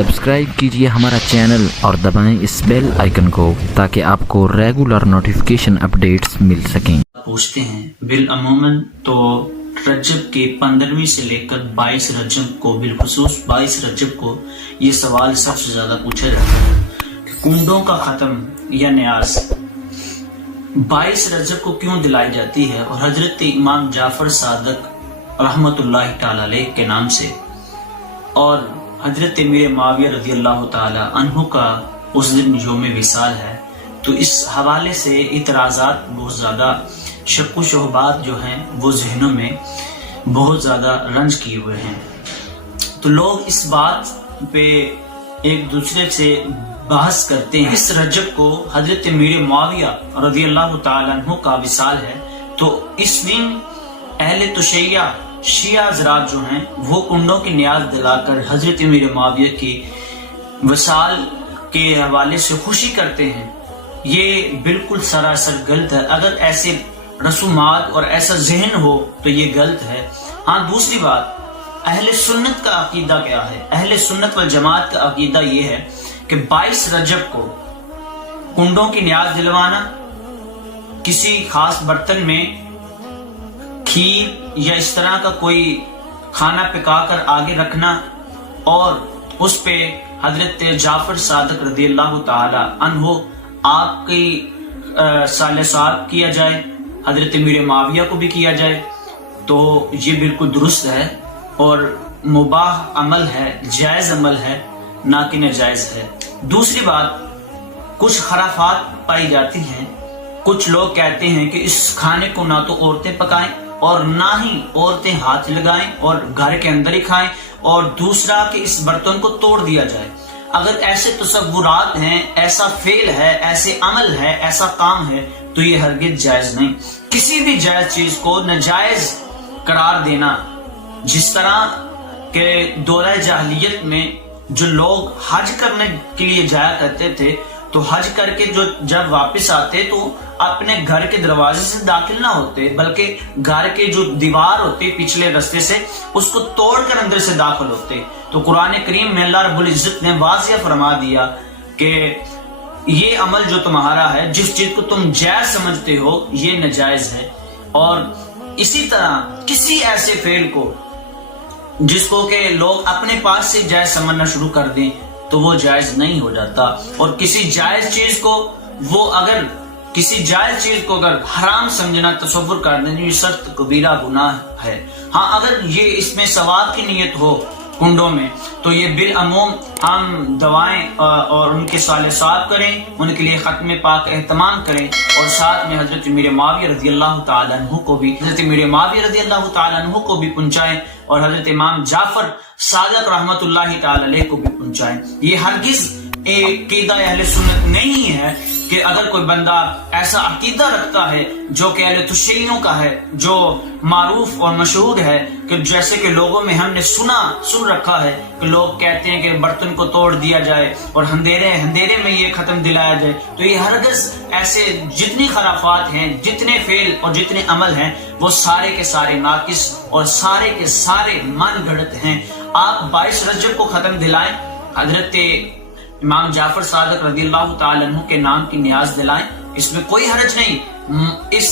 Subscribe कीजिए हमारा channel और दबाएं इस बेल आइकन को ताकि आपको रेगुलर नोटिफिकेशन अपडेट्स मिल सकें। पूछते हैं बिल अमूमन तो रजब के 15वीं से लेकर 22 रजब को बिलखुसूस 22 रजब को ये सवाल सबसे ज्यादा पूछा जाता है कि कुंडों का खत्म या न्याज 22 रजब को क्यों दिलाई जाती है और हजरत इमाम जाफर सादक रहमतुल्लाह ताला अलैह के नाम से और हजरत मीर माविया रज़ी अल्लाह ताला अन्हु का उस दिन यौम विसाल है। तो इस हवाले से इतराज़ात बहुत ज़्यादा शक्कु शुबहात जो हैं वो जहनों में बहुत ज़्यादा रंज किए हुए हैं। तो लोग इस बात पे एक दूसरे से बहस करते हैं। इस रजब को हजरत मीर माविया रज़ी अल्लाह ताला अन्हु का विसाल है, तो इस दिन अहले तुशैया शिया हज़रात जो हैं वो कुंडों की न्याज दिलाकर हजरत मीर माविया की वसाल के हवाले से खुशी करते हैं। ये बिल्कुल सरासर गलत है। अगर ऐसे रसूमात और ऐसा जहन हो तो ये गलत है। हाँ, दूसरी बात, अहले सुन्नत का अकीदा क्या है? अहले सुन्नत वल जमात का अकीदा ये है कि 22 रजब को कुंडों की न्याज दिलवाना, किसी खास बर्तन में खीर या इस तरह का कोई खाना पकाकर आगे रखना और उस पे हजरत जाफर सादक रज़ी अल्लाह ताला अन्हु आपकी साले साहब किया जाए, हजरत मीर माविया को भी किया जाए, तो ये बिल्कुल दुरुस्त है और मुबाह अमल है, जायज अमल है, ना कि नाजायज है। दूसरी बात, कुछ खराफात पाई जाती हैं। कुछ लोग कहते हैं कि इस खाने को ना तो औरतें पकाएं और ना ही औरतें हाथ लगाएं और घर के अंदर ही खाएं, और दूसरा कि इस बर्तन को तोड़ दिया जाए। अगर ऐसे तसव्वुरात हैं, ऐसा फेल है, ऐसे अमल है, ऐसा काम है, तो ये हरगिज जायज नहीं। किसी भी जायज चीज को नाजायज करार देना, जिस तरह के दौरे जाहिलियत में जो लोग हज करने के लिए जाया करते थे, तो हज करके जो जब वापस आते तो अपने घर के दरवाजे से दाखिल ना होते, बल्कि घर के जो दीवार होती पिछले रास्ते से उसको तोड़कर अंदर से दाखिल होते। तो कुरान करीम में अल्लाह रब्बुल इज्जत ने वाज़िया फरमा दिया कि ये अमल जो तुम्हारा है, जिस चीज को तुम जायज समझते हो, ये नाजायज है। और इसी तरह किसी ऐसे फेल को जिसको के लोग अपने पास से जायज समझना शुरू कर दें, तो वो जायज नहीं हो जाता। और किसी जायज चीज को अगर हराम समझना, तसव्वुर कर देना, ये सख्त कबीरा गुनाह है। हाँ, अगर ये इसमें सवाब की नीयत हो कुंडों में, तो ये बिल अमूम हम दवाएं और उनके साले साहब करें, उनके लिए खत्म पाक एहतमाम करें, और साथ में हजरत मीर माविया रज़ी अल्लाह ताला अन्हु को भी पहुंचाएं और हजरत इमाम जाफर सादक रहमतुल्लाह ताला अलैह को भी पहुंचाएं। ये हरगिज एक अकीदा अहले सुन्नत नहीं है कि अगर कोई बंदा ऐसा अकीदा रखता है जो कि अहले तुशैयों का है, जो मारूफ और मशहूर है, कि जैसे कि लोगों में हमने सुन रखा है कि लोग कहते हैं कि बर्तन को तोड़ दिया जाए और अंधेरे में ये खत्म दिलाया जाए, तो ये हरगिज ऐसे जितनी खराफात हैं, जितने फेल और जितने अमल हैं, वो सारे के सारे नाकिस और सारे के सारे मन गढ़त हैं। आप 22 रजब को खत्म दिलाएं, हजरत इमाम जाफर सादक रज़ी अल्लाह ताला अन्हु के नाम की न्याज दिलाएं, इसमें कोई हरज नहीं। इस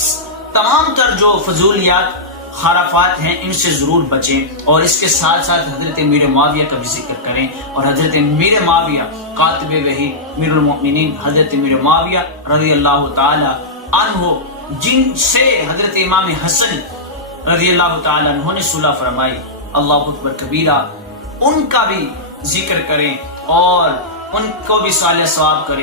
तमाम तर जो फजूलियात खराफात हैं, इनसे जरूर बचें, और इसके साथ साथ हजरत मीर माविया का भी जिक्र करें। और हजरत मीर माविया कातिब वही मीरुल मोमिनीन हजरत मीर माविया रज़ी अल्लाह ताला अन्हु, जिनसे हजरत इमाम हसन रज़ी अल्लाह ताला अन्हु ने सुलह फरमाई, अल्लाहु अकबर कबीरा, उनका भी जिक्र करें और उनको भी साले सवाब करें।